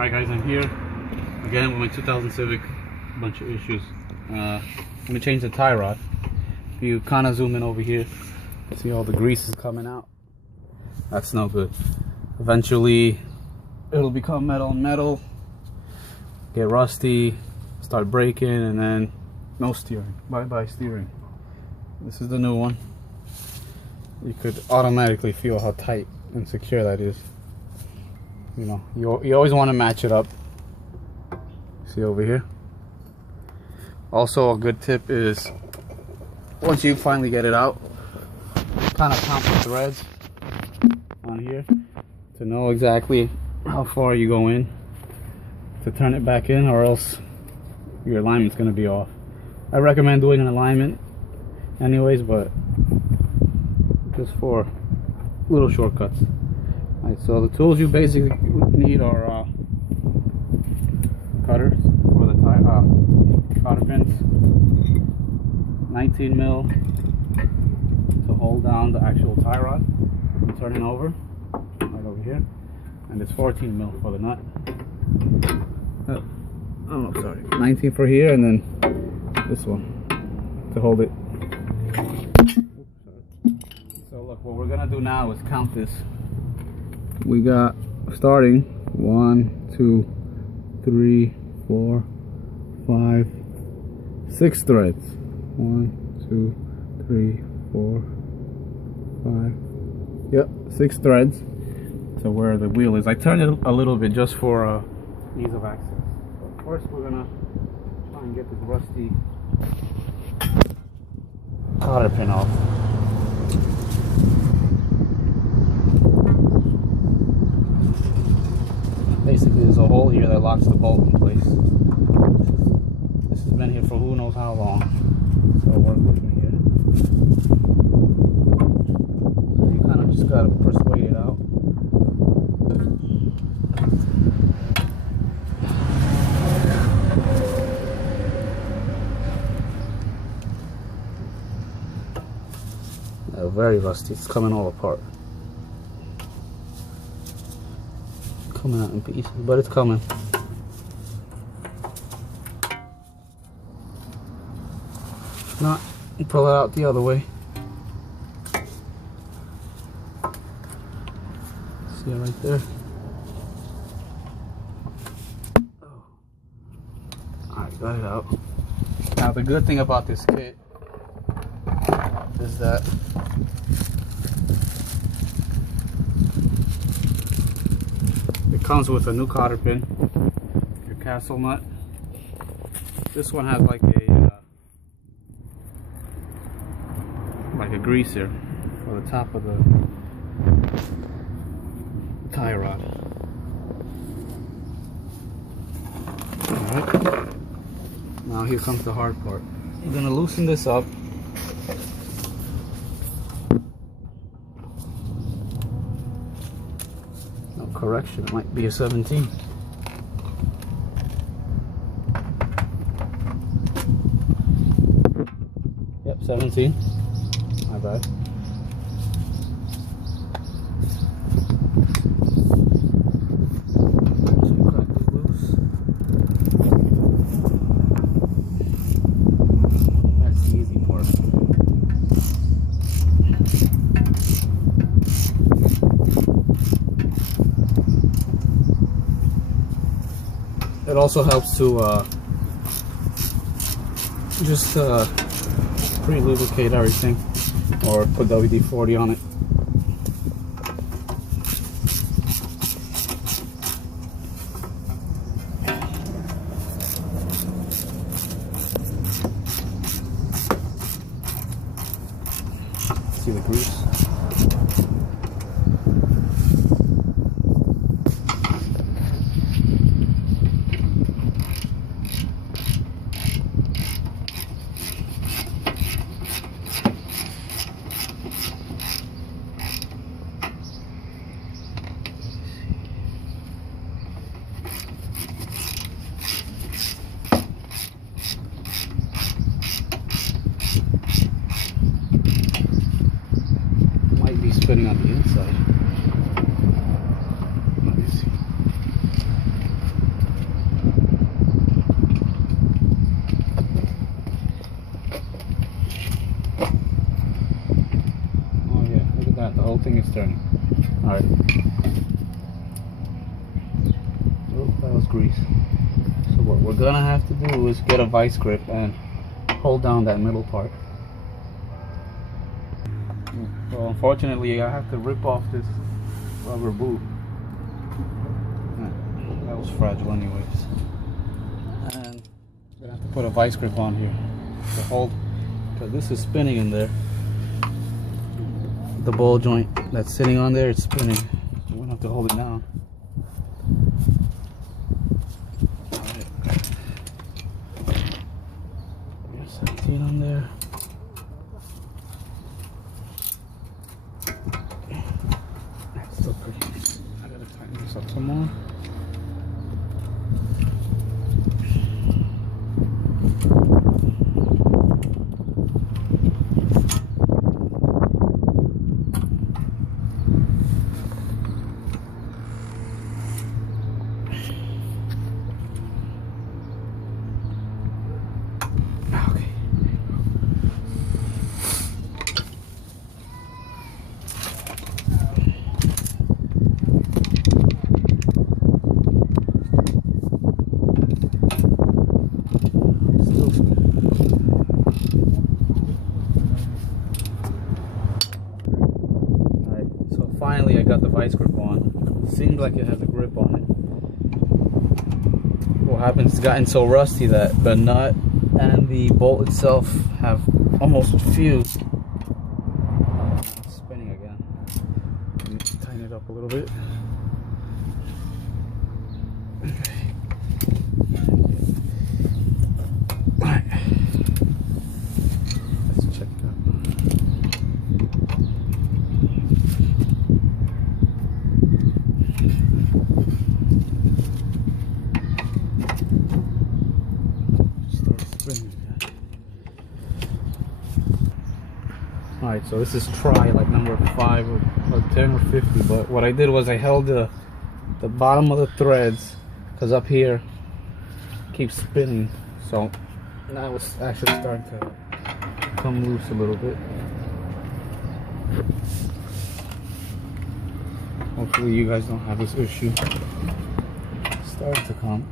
Alright guys, I'm here again with my 2000 Civic. A bunch of issues. Let me change the tie rod. If you kind of zoom in over here, see all the grease is coming out. That's no good. Eventually it'll become metal on metal, get rusty, start breaking, and then no steering. Bye-bye steering. This is the new one. You could automatically feel how tight and secure that is. You know, you always want to match it up. See over here? Also, a good tip is once you finally get it out, kind of count the threads on here to know exactly how far you go in to turn it back in, or else your alignment's going to be off. I recommend doing an alignment anyways, but just for little shortcuts. Alright, so the tools you basically need are cutters for the cotter pins, 19 mil to hold down the actual tie rod and turn it over, right over here, and it's 14 mil for the nut. Oh, sorry, 19 for here, and then this one to hold it. So look, what we're gonna do now is count this. We got starting 1, 2, 3, 4, 5, 6 threads. 1, 2, 3, 4, 5. Yep, 6 threads to where the wheel is. I turned it a little bit just for ease of access. But first, we're gonna try and get this rusty cotter pin off. Basically, there's a hole here that locks the bolt in place. This has been here for who knows how long, so work with me here. So you kind of just gotta persuade it out. Very rusty, it's coming all apart. Coming out in pieces, but it's coming. If not, you pull it out the other way. See it right there? Oh. Alright, got it out. Now the good thing about this kit is that it comes with a new cotter pin, your castle nut. This one has like a greaser for the top of the tie rod. Alright, now here comes the hard part. You're gonna loosen this up. Correction, it might be a 17. Yep, 17. My bad. So you crack it loose. That's the easy part. It also helps to just pre-lubricate everything, or put WD-40 on it. See the grease? spinning on the inside. Let me see. it's turning. Alright. Oh, that was grease. So what we're gonna have to do is get a vice grip and hold down that middle part. Well, unfortunately, I have to rip off this rubber boot. That was fragile anyways. And I'm gonna have to put a vice grip on here to hold, because this is spinning in there. The ball joint that's sitting on there, it's spinning. So we're gonna have to hold it down. There's 17 on there. That's still pretty. I gotta tighten this up some more. Finally, I got the vice grip on. Seems like it has a grip on it. What happens, it's gotten so rusty that the nut and the bolt itself have almost fused. It's spinning again. Let me tighten it up a little bit. Okay. Alright. Let's check it out. Alright, so this is try like number 5 or 10 or 50, but what I did was I held the bottom of the threads, because up here it keeps spinning, so now it's actually starting to come loose a little bit. Hopefully you guys don't have this issue. It's starting to come.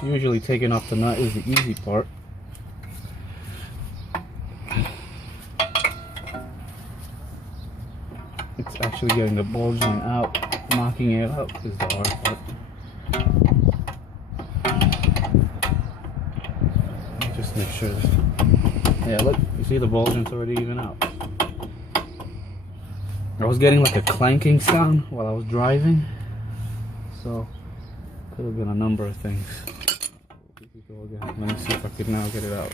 Usually taking off the nut is the easy part. It's actually getting the ball joint out, knocking it up is the hard part. Let me just make sure. Yeah, look, you see the ball joint's already even out. I was getting like a clanking sound while I was driving, so could have been a number of things. Go again. Let me see if I can now get it out.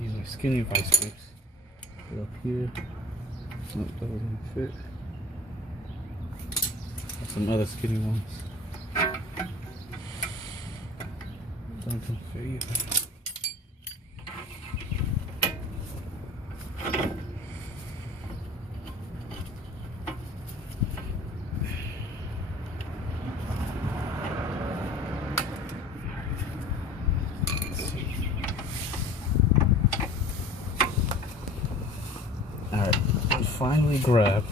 Use my skinny vice grips. Get up here. Nope, that doesn't fit. Got some other skinny ones. Don't fit either. Alright, finally grab.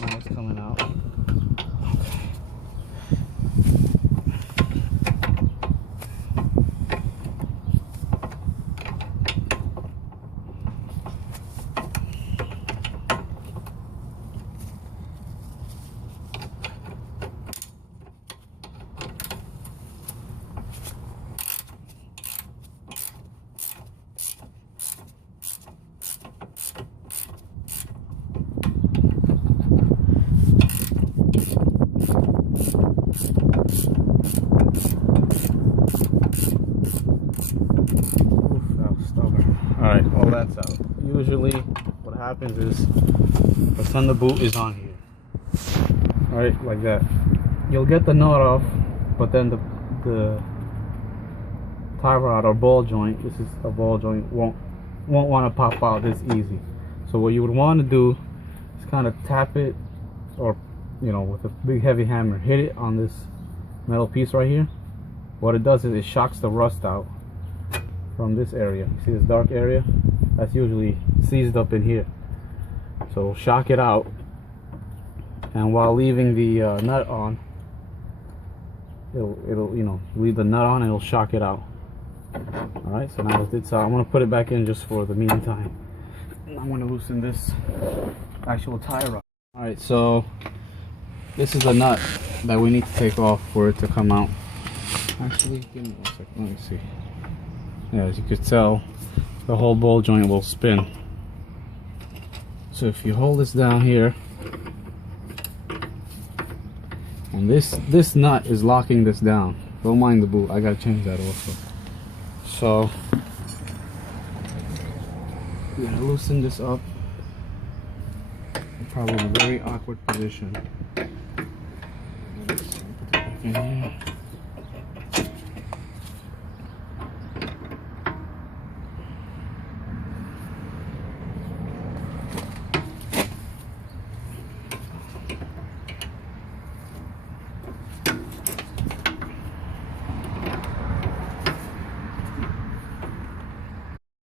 Now it's coming out. Okay. Alright, all that's out. usually what happens is pretend the boot is on here, right, like that. You'll get the nut off, but then the tie rod or ball joint, this is a ball joint, won't want to pop out this easy. So what you would want to do is kind of tap it, or with a big heavy hammer, hit it on this metal piece right here. What it does is it shocks the rust out from this area. You see this dark area? That's usually seized up in here. So shock it out, and while leaving the nut on, it'll leave the nut on and it'll shock it out. Alright, so now it's I'm gonna put it back in just for the meantime. I'm gonna loosen this actual tie rod. Alright, so this is the nut that we need to take off for it to come out. Actually, give me 1 second, let me see. Yeah, as you could tell, the whole ball joint will spin. So if you hold this down here, and this nut is locking this down. Don't mind the boot, I gotta change that also. So you're gonna loosen this up. Probably in a very awkward position. Put it back in here.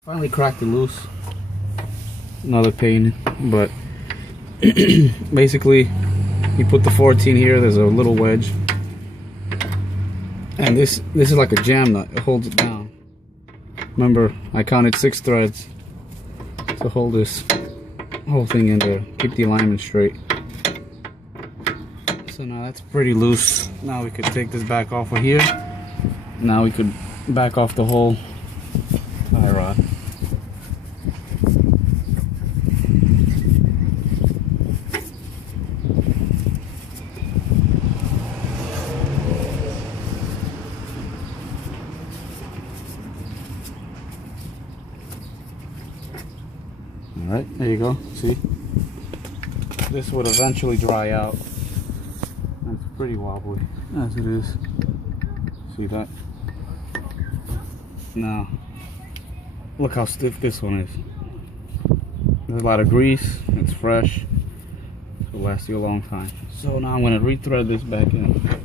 Finally cracked it loose. Another pain, but basically you put the 14 here, there's a little wedge, and this is like a jam nut. It holds it down. Remember, I counted 6 threads to hold this whole thing in there, keep the alignment straight. So now that's pretty loose. Now we could take this back off of here. Now we could back off the whole tie rod. Alright, there you go. See? This would eventually dry out. It's pretty wobbly as it is. See that? Now, look how stiff this one is. There's a lot of grease, it's fresh, so it'll last you a long time. So now I'm going to rethread this back in.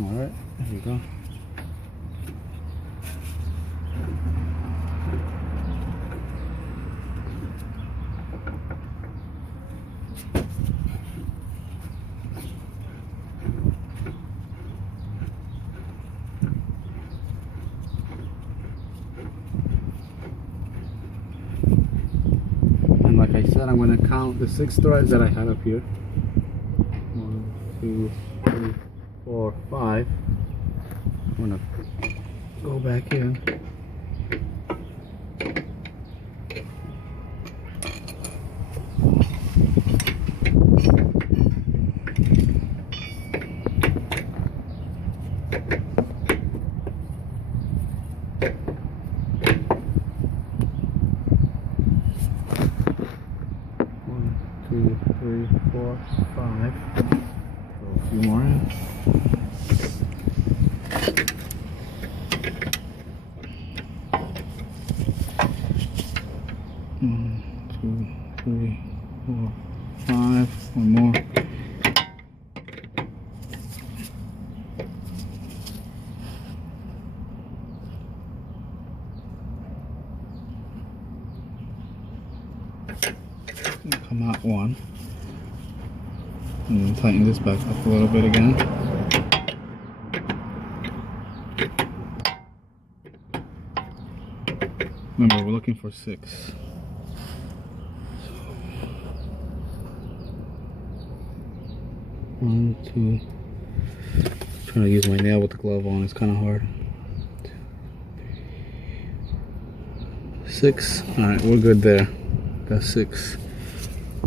Alright, there you go. And like I said, I'm going to count the 6 threads that I had up here. 1, 2, 3, 4, 5. I'm gonna go back in. One, 2, 3, 4, 5. Throw a few more in. 1, 2, 3, 4, 5. One more. Come out one. And then tighten this back up a little bit again. Remember, we're looking for 6. One, 2. Trying to use my nail with the glove on, it's kind of hard. 2, 3, 6. Alright, we're good there. Got 6.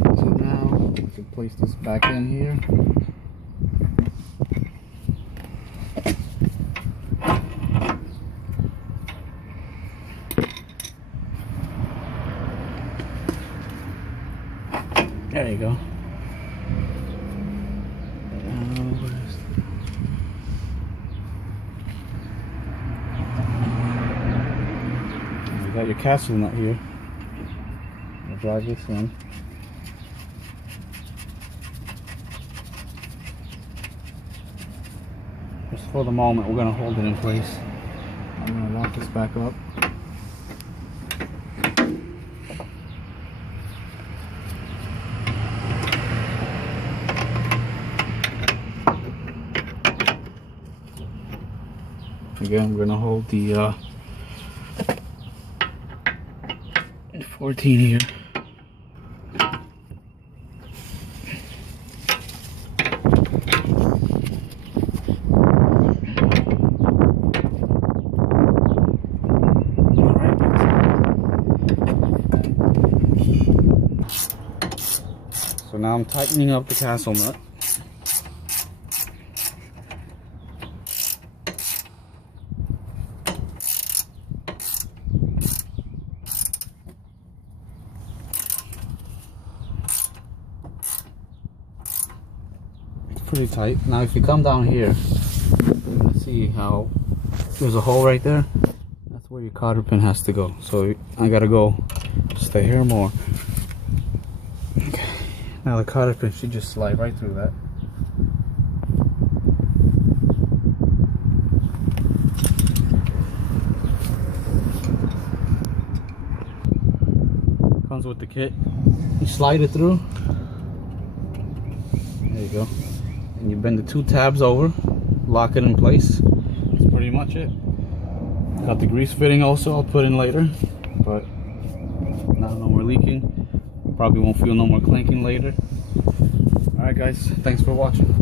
So now we place this back in here. There you go. You got your castle nut here. I'll drive this in. Just for the moment, we're gonna hold it in place. I'm gonna lock this back up. Again, we're gonna hold the 14 here. So now I'm tightening up the castle nut. Pretty tight. Now if you come down here, you're gonna see how there's a hole right there. That's where your cotter pin has to go. So I gotta go just a hair more. Okay. Now the cotter pin should just slide right through that. Comes with the kit. You slide it through. There you go. And you bend the two tabs over, lock it in place. That's pretty much it. Got the grease fitting also, I'll put in later. But now no more leaking. Probably won't feel no more clanking later. Alright guys, thanks for watching.